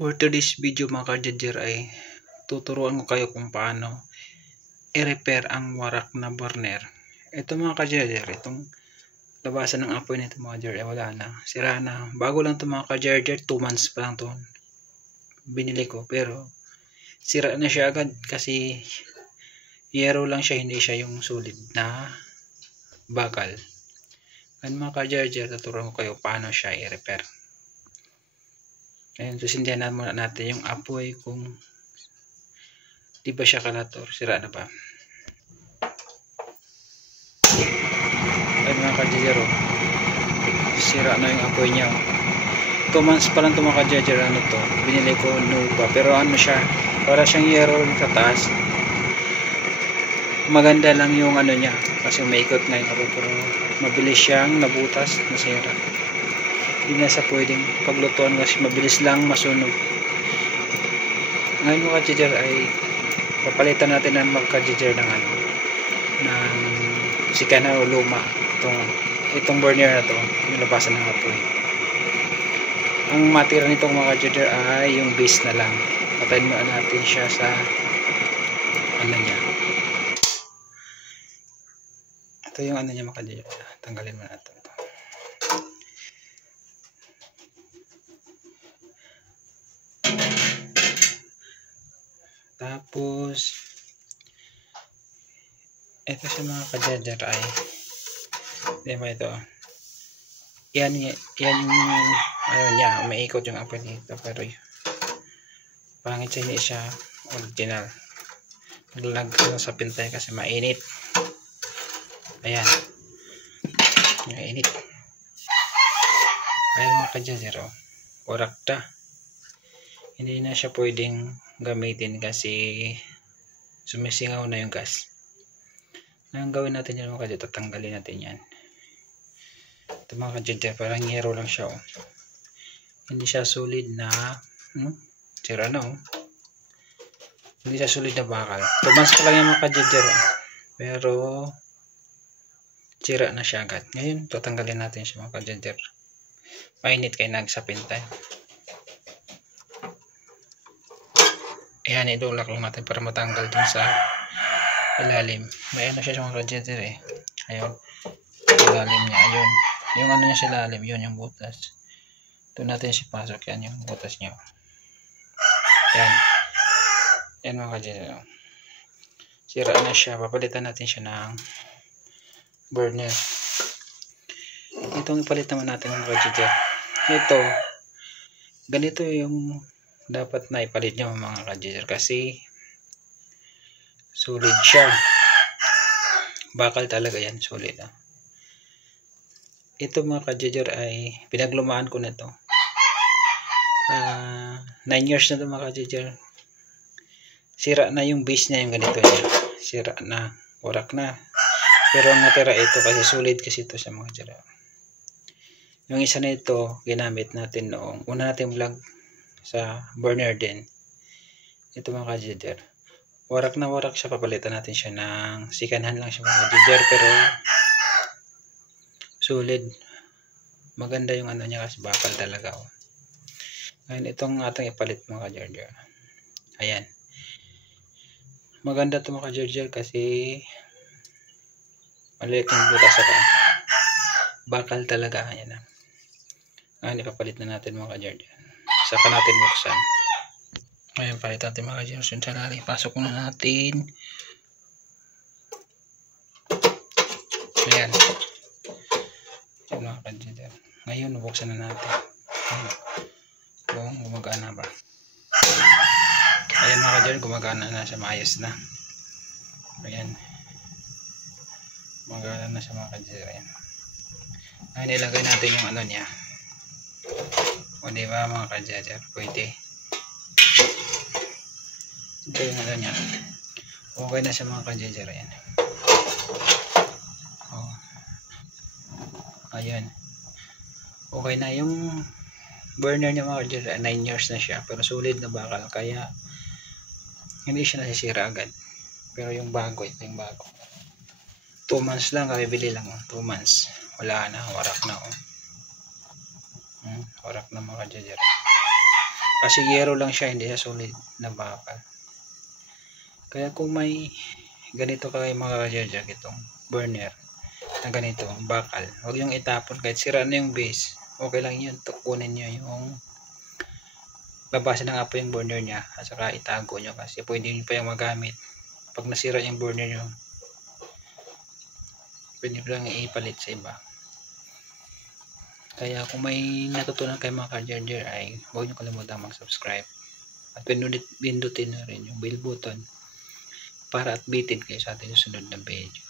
For today's video mga ka-judger ay tuturuan ko kayo kung paano i-repair ang warak na burner. Ito mga ka-judger, itong labasan ng apoy nito mga ka-judger, wala na, sira na. Bago lang ito mga ka-judger, 2 months pa lang ito binili ko, pero sira na siya agad kasi yero lang siya, hindi siya yung solid na bakal. Ngayon mga ka-judger, tuturuan ko kayo paano siya i-repair. Ayan, susindihan na muna natin yung apoy kung di ba siya kalat or sira na ba. Ayan mga ka-judger, sira na yung apoy niya. 2 months pa lang ito mga ka-judger, ano to, binili ko Nova, pero ano siya, para siyang yero sa taas. Maganda lang yung ano niya kasi maikot na yung apoy, pero mabilis siyang nabutas, nasira. Hindi na sa pwedeng paglutuan kasi mabilis lang masunog. Ngayon mga ka-judger ay papalitan natin ng mga ka-judger ng ano, ng sikana o luma, itong burner na to, yung labasan ng apoy. Ang matira nitong mga ka-judger ay yung base na lang. Patayin mo natin siya sa ano niya. Ito yung ano niya mga ka-judger, tanggalin mo natin ito. Tapos ito sa mga ka-judger ay diba ito, yan ano niya, umiikot yung apoy dito, pero pangit siya, hindi siya original. Naglag ko sa pintay kasi mainit. Ayan, mainit. Ayan mga ka-judger, warak na. Hindi na siya pwedeng gamitin kasi sumisingaw na yung gas. Ngayon gawin natin yan mga ka-judger, tatanggalin natin yan. Ito mga ka-judger, parang yero lang siya. Hindi siya solid na sira na. Hindi siya solid na bakal. 2 months pa lang yung mga ka-judger, pero sira na siya agad. Ngayon tatanggalin natin siya mga ka-judger. Mainit kayo nagsapintay. Ayan, idulak lang natin para matanggal dun sa ilalim. May ano siya mga ka-judger ayun, ilalim niya, ayun. Yung ano niya sa ilalim, yun yung butas. Ito natin siya pasok, yan yung butas niya. Yan. Yan mga ka-judger. Sira na siya, papalitan natin siya ng burner. Itong ipalit naman natin mga ka-judger. Ito, ganito yung dapat na ipalit nyo mga ka-judger kasi solid siya, bakal talaga yan, solid. Ito mga ka-judger ay pinaglumaan ko na to, 9 years na to mga ka-judger. Sira na yung base niya, yung ganito niya, sira na, warak na, pero ang natira ito kasi solid kasi ito sa mga ka-judger. Yung isa na ito ginamit natin noong una natin vlog sa burner din. Ito mga ka-judger, warak na warak siya, papalitan natin siya ng sikanhan lang siya mga ka-judger, pero solid, maganda yung ano niya kasi bakal talaga. Ngayon itong ating ipalit mga ka-judger, ayan, maganda ito mga ka-judger kasi maliit yung butas ito, bakal talaga. Ayan na. Ngayon ipapalit na natin mga ka-judger, saka natin buksan. Ngayon palit natin mga ka-judger yung sarali, pasok na natin. Ayan, yan mga ka-judger. Ngayon buksan na natin kung gumagana ba. Ayan mga ka-judger, gumagana na siya, maayos na. Ayan, gumagana na siya mga ka-judger. Ayan, ngayon ilagay natin yung ano niya. O diba mga ka-judger, pwede. Ito yung ano niya, okay na siya mga ka-judger. Ayan, ayan, okay na yung burner niya mga ka-judger. 9 years na siya, pero solid na bakal, kaya hindi siya nasisira agad. Pero yung bago, ito yung bago, 2 months lang, kabibili lang. 2 months, wala na, warak na. Warak na mga ka-judger. Kasi yero lang siya, hindi siya solid na bakal. Kaya kung may ganito kayo mga kadyaryak, itong burner na ganito, bakal, huwag yung itapon kahit sira na yung base. Okay lang yun, kunin nyo yung labasan ng apoy yung burner nya at saka itago nyo kasi pwede nyo pa yung magamit. Pag nasira yung burner nyo, pwede nyo lang ipalit sa iba. Kaya kung may natutunan kayo mga ka-charger ay huwag nyo kalimutan mag-subscribe at pindutin na rin yung bell button para updated kayo sa ating susunod na video.